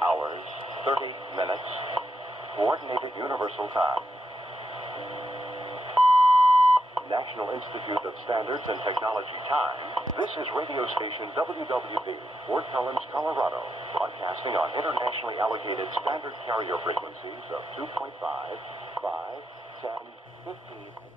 hours, 30 minutes, Coordinated Universal Time. National Institute of Standards and Technology time. This is radio station WWB, Fort Collins, Colorado, broadcasting on internationally allocated standard carrier frequencies of 2.5, 5, 10, 15,